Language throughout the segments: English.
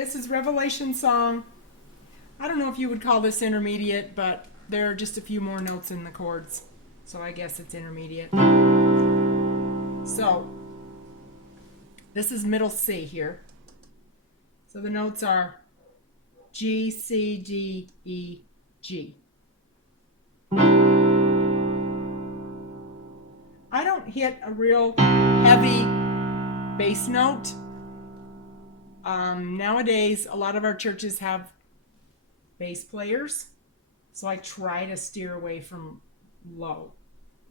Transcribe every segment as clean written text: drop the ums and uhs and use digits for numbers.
this is Revelation Song. I don't know if you would call this intermediate, but there are just a few more notes in the chords, so I guess it's intermediate. So, this is middle C here. So the notes are G, C, D, E, G. I don't hit a real heavy bass note. Nowadays, a lot of our churches have bass players, so I try to steer away from low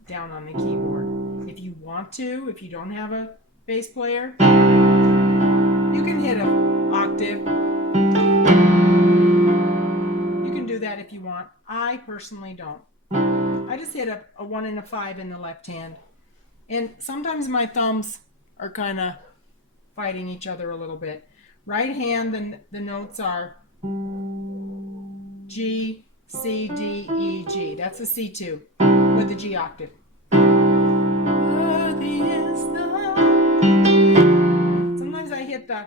down on the keyboard. If you want to, if you don't have a bass player, you can hit an octave. You can do that if you want. I personally don't. I just hit a 1 and a 5 in the left hand. And sometimes my thumbs are kind of fighting each other a little bit. Right hand, the notes are G, C, D, E, G. That's a C2 with the G octave. Sometimes I hit the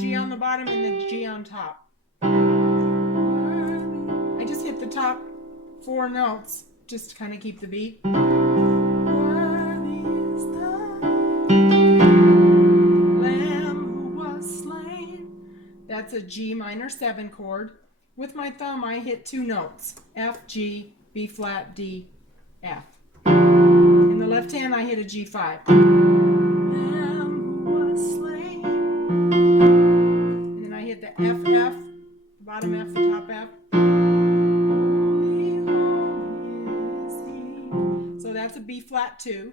G on the bottom and the G on top. I just hit the top 4 notes just to kind of keep the beat. That's a G minor 7 chord. With my thumb, I hit 2 notes, F, G, B flat, D, F. In the left hand, I hit a G5. And then I hit the F, F, bottom F, the top F. So that's a B flat 2.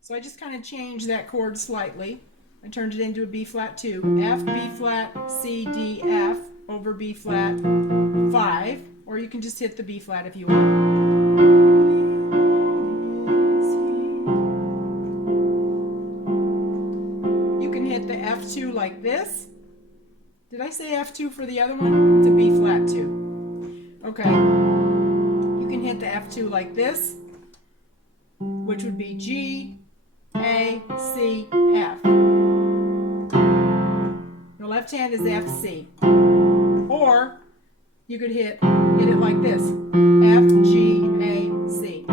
So I just kind of changed that chord slightly. I turned it into a B flat 2. F, B flat, C, D, F over B flat 5. Or you can just hit the B flat if you want. You can hit the F2 like this. Did I say F2 for the other one? It's a B flat 2. Okay. You can hit the F2 like this, which would be G, A, C, F. The left hand is F, C. Or you could hit it like this, F, G, A, C.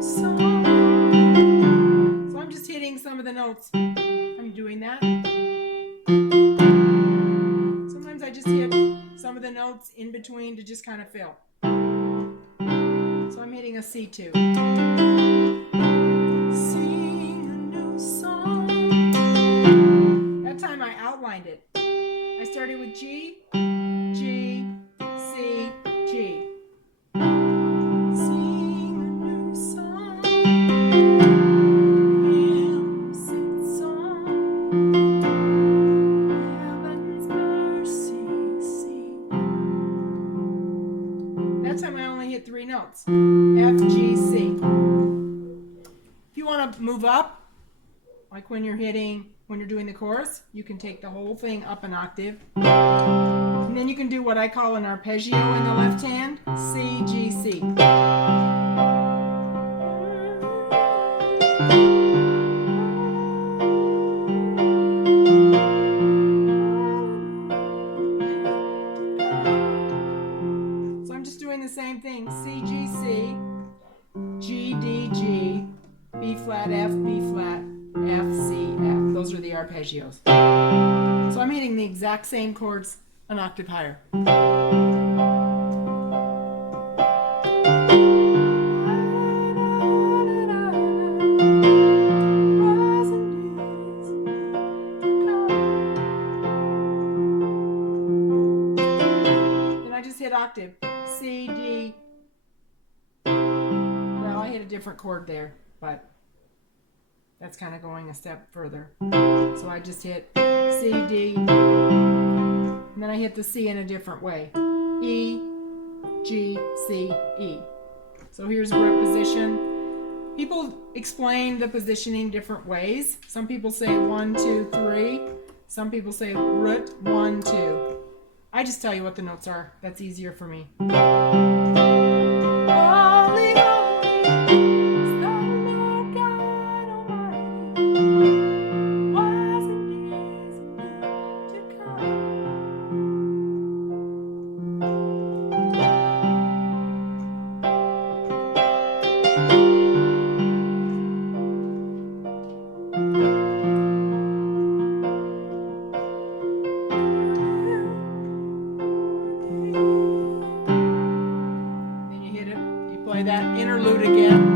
So I'm just hitting some of the notes. I'm doing that. Sometimes I just hit some of the notes in between to just kind of fill. So I'm hitting a C2. That time I outlined it. I started with G, G, C, G. Sing a new song, hymn, sing song, heaven's mercy sing. That time I only hit 3 notes, F, G, C. If you want to move up, like when you're doing the chorus, you can take the whole thing up an octave. And then you can do what I call an arpeggio in the left hand, C, G, C. So I'm just doing the same thing, C, G, C, G, D, G, B flat, F, B flat, F, C, F. Those are the arpeggios. So I'm hitting the exact same chords an octave higher. Then I just hit octave. C, D. Well, I hit a different chord there, but that's kind of going a step further. So I just hit C, D, and then I hit the C in a different way. E, G, C, E. So here's root position. People explain the positioning different ways. Some people say 1, 2, 3. Some people say root 1, 2. I just tell you what the notes are. That's easier for me. Holy, holy is the Lord God Almighty. that interlude again.